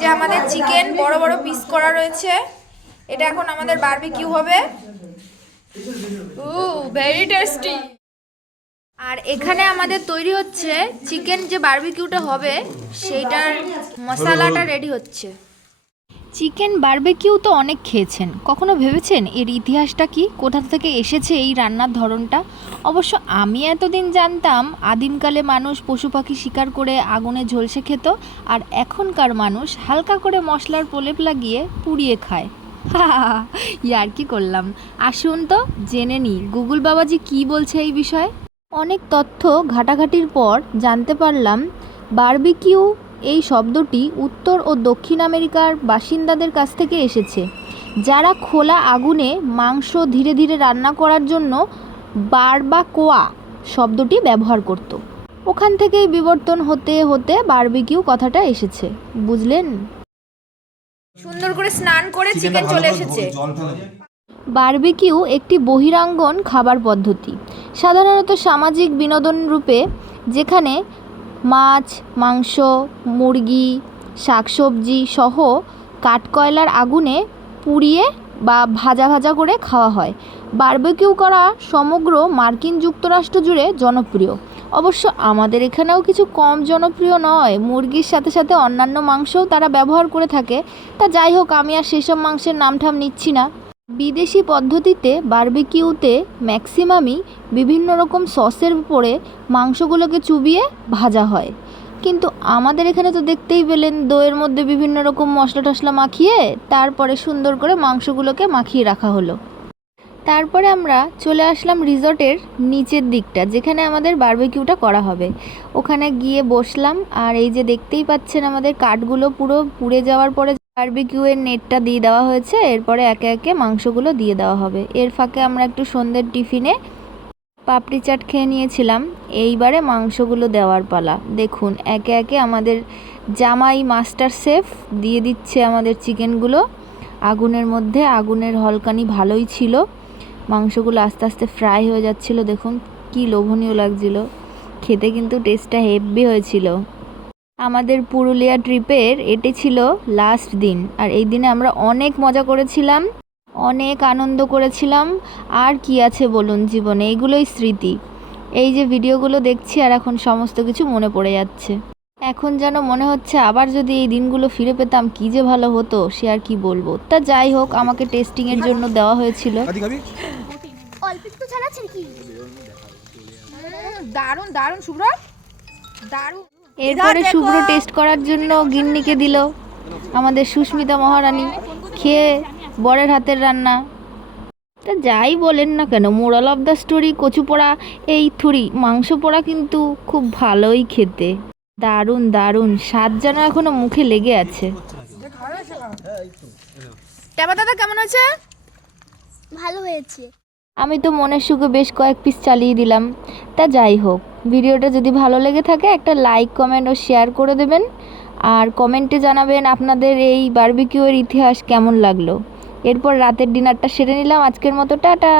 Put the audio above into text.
যে আমাদের চিকেন বড় বড় পিস করা রয়েছে, এটা এখন আমাদের বারবিকিউ হবে। Very tasty. আর এখানে আমাদের তৈরি হচ্ছে চিকেন, যে বারবিকিউটা হবে সেইটার মশলাটা রেডি হচ্ছে। চিকেন বারবিকিউ তো অনেক খেয়েছেন, কখনো ভেবেছেন এর ইতিহাসটা কি, কোথা থেকে এসেছে এই রান্নার ধরনটা? অবশ্য আমি এতদিন জানতাম আদিমকালে মানুষ পশু পাখি শিকার করে আগুনে ঝলসে খেত, আর এখনকার মানুষ হালকা করে মশলার প্রলেপ লাগিয়ে পুড়িয়ে খায়। ইয়ার কি করলাম, আসুন তো জেনে নিই গুগল বাবাজি কি বলছে এই বিষয়ে। অনেক তথ্য ঘাটাঘাটির পর জানতে পারলাম বারবিকিউ এই শব্দটি উত্তর ও দক্ষিণ আমেরিকার বাসিন্দাদের কাছ থেকে এসেছে, যারা খোলা আগুনে মাংস ধীরে ধীরে রান্না করার জন্য বারবাকোয়া শব্দটি ব্যবহার করত। ওখান থেকেই বিবর্তন হতে হতে বারবিকিউ কথাটা এসেছে, বুঝলেন? সুন্দর করে স্নান করে চিকেন চলে এসেছে। বারবিকিউ একটি বহিরাঙ্গন খাবার পদ্ধতি, সাধারণত সামাজিক বিনোদন রূপে, যেখানে মাছ, মাংস, মুরগি, শাকসবজি সহ কাঠকয়লার আগুনে পুড়িয়ে বা ভাজা ভাজা করে খাওয়া হয়। বারবিকিউ করা সমগ্র মার্কিন যুক্তরাষ্ট্র জুড়ে জনপ্রিয়। অবশ্য আমাদের এখানেও কিছু কম জনপ্রিয় নয়, মুরগির সাথে সাথে অন্যান্য মাংসও তারা ব্যবহার করে থাকে। তা যাই হোক, আমি আর সেসব মাংসের নামঠাম নিচ্ছি না। বিদেশি পদ্ধতিতে বারবিকিউতে ম্যাক্সিমামই বিভিন্ন রকম সসের উপরে মাংসগুলোকে চুবিয়ে ভাজা হয়, কিন্তু আমাদের এখানে তো দেখতেই পেলেন দইয়ের মধ্যে বিভিন্ন রকম মশলা টশলা মাখিয়ে তারপরে সুন্দর করে মাংসগুলোকে মাখিয়ে রাখা হলো। তারপরে আমরা চলে আসলাম রিসর্টের নিচের দিকটা, যেখানে আমাদের বারবিকিউটা করা হবে। ওখানে গিয়ে বসলাম, আর এই যে দেখতেই পাচ্ছেন আমাদের কাঠগুলো পুরো পুড়ে যাওয়ার পরে বারবিকিউয়ের নেটটা দিয়ে দেওয়া হয়েছে, এরপরে একে একে মাংসগুলো দিয়ে দেওয়া হবে। এর ফাঁকে আমরা একটু সন্ধ্যের টিফিনে পাপড়ি চাট খেয়ে নিয়েছিলাম। এইবারে মাংসগুলো দেওয়ার পালা। দেখুন একে একে আমাদের জামাই মাস্টার শেফ দিয়ে দিচ্ছে আমাদের চিকেনগুলো আগুনের মধ্যে। আগুনের হলকানি ভালোই ছিল, মাংসগুলো আস্তে আস্তে ফ্রাই হয়ে যাচ্ছিল। দেখুন কি লোভনীয় লাগছিল খেতে, কিন্তু টেস্টটা হেভি হয়েছিল। আমাদের পুরুলিয়া ট্রিপের এটি ছিল লাস্ট দিন, আর এই দিনে আমরা অনেক মজা করেছিলাম, অনেক আনন্দ করেছিলাম। আর কি আছে বলুন জীবনে, এইগুলোই স্মৃতি। এই যে ভিডিওগুলো দেখছি আর এখন সমস্ত কিছু মনে পড়ে যাচ্ছে। এখন যেন মনে হচ্ছে আবার যদি এই দিনগুলো ফিরে পেতাম কি যে ভালো হতো, সে আর কি বলবো। তা যাই হোক, আমাকে টেস্টিংয়ের জন্য দেওয়া হয়েছিল। দারুণ দারুণ শুভ্র, দারুণ। এরপরে শুভ্র টেস্ট করার জন্য গিন্নিকে দিল, আমাদের সুস্মিতা মহারানী খেয়ে বরের হাতের রান্না। তা যাই বলেন না কেন, মোরাল অফ দ্য স্টোরি, কচু পোড়া এই থুরি মাংস পোড়া কিন্তু খুব ভালোই খেতে, দারুণ দারুণ স্বাদ, যেন এখনো মুখে লেগে আছে। দাদা কেমন আছে? ভালো হয়েছে। আমি তো মনের সুখে বেশ কয়েক পিস চালিয়ে দিলাম। তা যাই হোক, ভিডিওটা যদি ভালো লেগে থাকে একটা লাইক, কমেন্ট ও শেয়ার করে দেবেন, আর কমেন্টে জানাবেন আপনাদের এই বারবিকিউয়ের ইতিহাস কেমন লাগলো। এরপর রাতের ডিনারটা সেরে নিলাম আজকের মতো, টাটা।